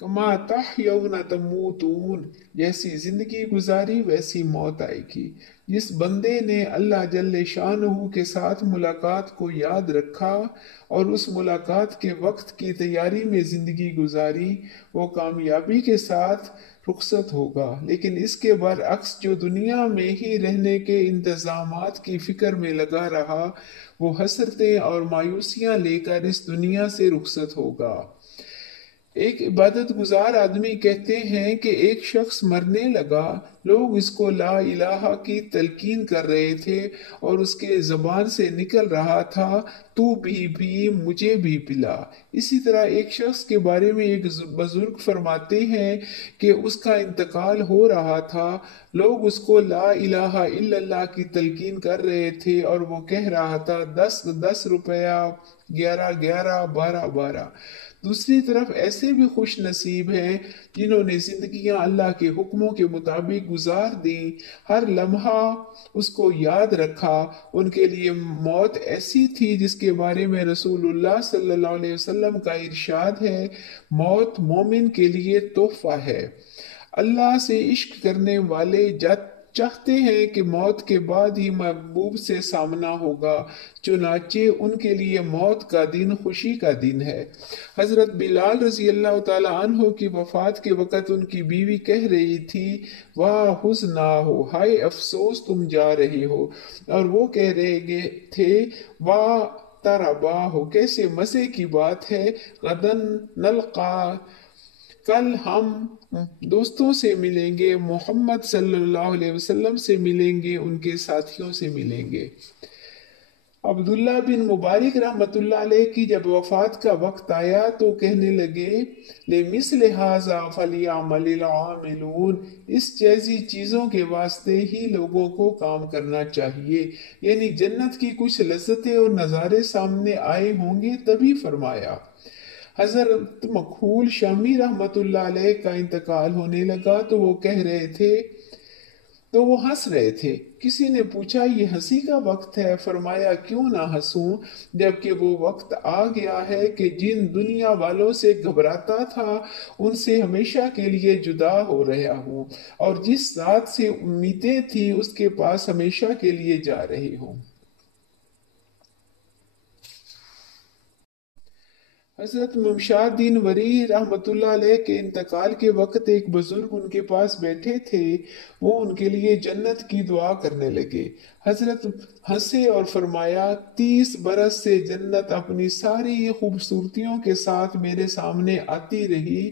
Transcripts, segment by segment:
کما تحیون تموتون، جیسی زندگی گزاری ویسی موت آئے گی۔ جس بندے نے اللہ جل شانہ کے ساتھ ملاقات کو یاد رکھا اور اس ملاقات کے وقت کی تیاری میں زندگی گزاری، وہ کامیابی کے ساتھ رخصت ہوگا۔ لیکن اس کے برعکس جو دنیا میں ہی رہنے کے انتظامات کی فکر میں لگا رہا، وہ حسرتیں اور مایوسیاں لے کر اس دنیا سے رخصت ہوگا۔ ایک عبادت گزار آدمی کہتے ہیں کہ ایک شخص مرنے لگا، لوگ اس کو لا الہ کی تلقین کر رہے تھے اور اس کے زبان سے نکل رہا تھا، تو بھی پی مجھے بھی پلا۔ اسی طرح ایک شخص کے بارے میں ایک بزرگ فرماتے ہیں کہ اس کا انتقال ہو رہا تھا، لوگ اس کو لا الہ الا اللہ کی تلقین کر رہے تھے اور وہ کہہ رہا تھا 10 10 روپیہ، 11 11، 12 12۔ دوسری طرف ایسے بھی خوش نصیب ہیں جنہوں نے زندگیاں اللہ کے حکموں کے مطابق گزار دیں، ہر لمحہ اس کو یاد رکھا۔ ان کے لیے موت ایسی تھی جس کے بارے میں رسول اللہ صلی اللہ علیہ وسلم کا ارشاد ہے، موت مومن کے لیے تحفہ ہے۔ اللہ سے عشق کرنے والے چاہتے ہیں کہ موت کے بعد ہی محبوب سے سامنا ہوگا، چنانچہ ان کے لیے موت کا دن خوشی کا دن ہے۔ حضرت بلال رضی اللہ تعالی عنہ کی وفات کے وقت ان کی بیوی کہہ رہی تھی، واہ حزنا ہو، ہائے افسوس تم جا رہے ہو، اور وہ کہہ رہے تھے، واہ تربا ہو، کیسے مزے کی بات ہے، غدن نلقا، کل ہم دوستوں سے ملیں گے، محمد صلی اللہ علیہ وسلم سے ملیں گے، ان کے ساتھیوں سے ملیں گے۔ عبداللہ بن مبارک رحمت اللہ علیہ کی جب وفات کا وقت آیا تو کہنے لگے، لِمِثْلِ هَذَا فَلْيَعْمَلِ الْعَامِلُونَ، اس جیسی چیزوں کے واسطے ہی لوگوں کو کام کرنا چاہیے، یعنی جنت کی کچھ لذتیں اور نظارے سامنے آئے ہوں گے تبھی فرمایا۔ حضرت مکحول شامی رحمت اللہ علیہ کا انتقال ہونے لگا تو وہ ہنس رہے تھے۔ کسی نے پوچھا یہ ہنسی کا وقت ہے؟ فرمایا کیوں نہ ہنسوں، جبکہ وہ وقت آ گیا ہے کہ جن دنیا والوں سے گھبراتا تھا ان سے ہمیشہ کے لیے جدا ہو رہا ہوں، اور جس ذات سے امیدیں تھیں اس کے پاس ہمیشہ کے لیے جا رہی ہوں۔ حضرت ممشاد الدین وری رحمت اللہ علیہ کے انتقال کے وقت ایک بزرگ ان کے پاس بیٹھے تھے، وہ ان کے لیے جنت کی دعا کرنے لگے۔ حضرت ہنسے اور فرمایا، 30 برس سے جنت اپنی ساری خوبصورتیوں کے ساتھ میرے سامنے آتی رہی،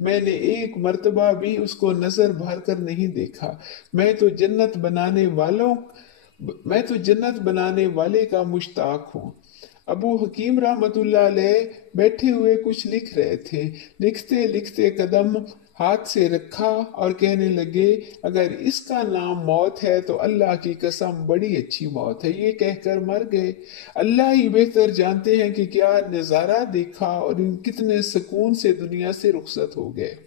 میں نے ایک مرتبہ بھی اس کو نظر بھر کر نہیں دیکھا۔ میں تو جنت بنانے والے کا مشتاق ہوں۔ ابو حکیم رحمت اللہ علیہ بیٹھے ہوئے کچھ لکھ رہے تھے، لکھتے لکھتے قدم ہاتھ سے رکھا اور کہنے لگے، اگر اس کا نام موت ہے تو اللہ کی قسم بڑی اچھی موت ہے، یہ کہہ کر مر گئے۔ اللہ ہی بہتر جانتے ہیں کہ کیا نظارہ دیکھا اور کتنے سکون سے دنیا سے رخصت ہو گئے۔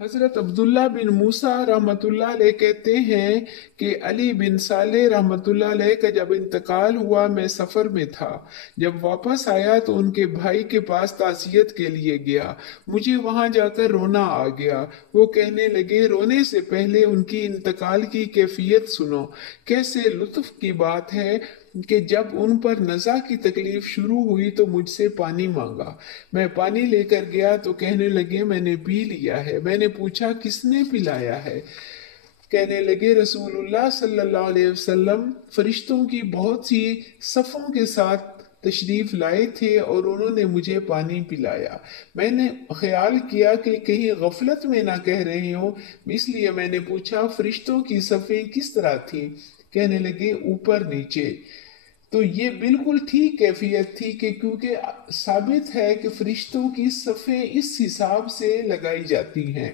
حضرت عبداللہ بن موسیٰ رحمت اللہ علیہ کہتے ہیں کہ علی بن صالح رحمت اللہ علیہ کا جب انتقال ہوا میں سفر میں تھا، جب واپس آیا تو ان کے بھائی کے پاس تعزیت کے لیے گیا، مجھے وہاں جا کر رونا آ گیا۔ وہ کہنے لگے، رونے سے پہلے ان کی انتقال کی کیفیت سنو، کیسے لطف کی بات ہے کہ جب ان پر نزع کی تکلیف شروع ہوئی تو مجھ سے پانی مانگا، میں پانی لے کر گیا تو کہنے لگے میں نے پی لیا ہے۔ میں نے پوچھا کس نے پلایا ہے؟ کہنے لگے رسول اللہ صلی اللہ علیہ وسلم فرشتوں کی بہت سی صفوں کے ساتھ تشریف لائے تھے اور انہوں نے مجھے پانی پلایا۔ میں نے خیال کیا کہ کہیں غفلت میں نہ کہہ رہے ہوں، اس لیے میں نے پوچھا فرشتوں کی صفیں کس طرح تھیں؟ کہنے لگے اوپر نیچے۔ تو یہ بالکل ٹھیک کیفیت تھی کہ کیونکہ ثابت ہے کہ فرشتوں کی صفیں اس حساب سے لگائی جاتی ہیں۔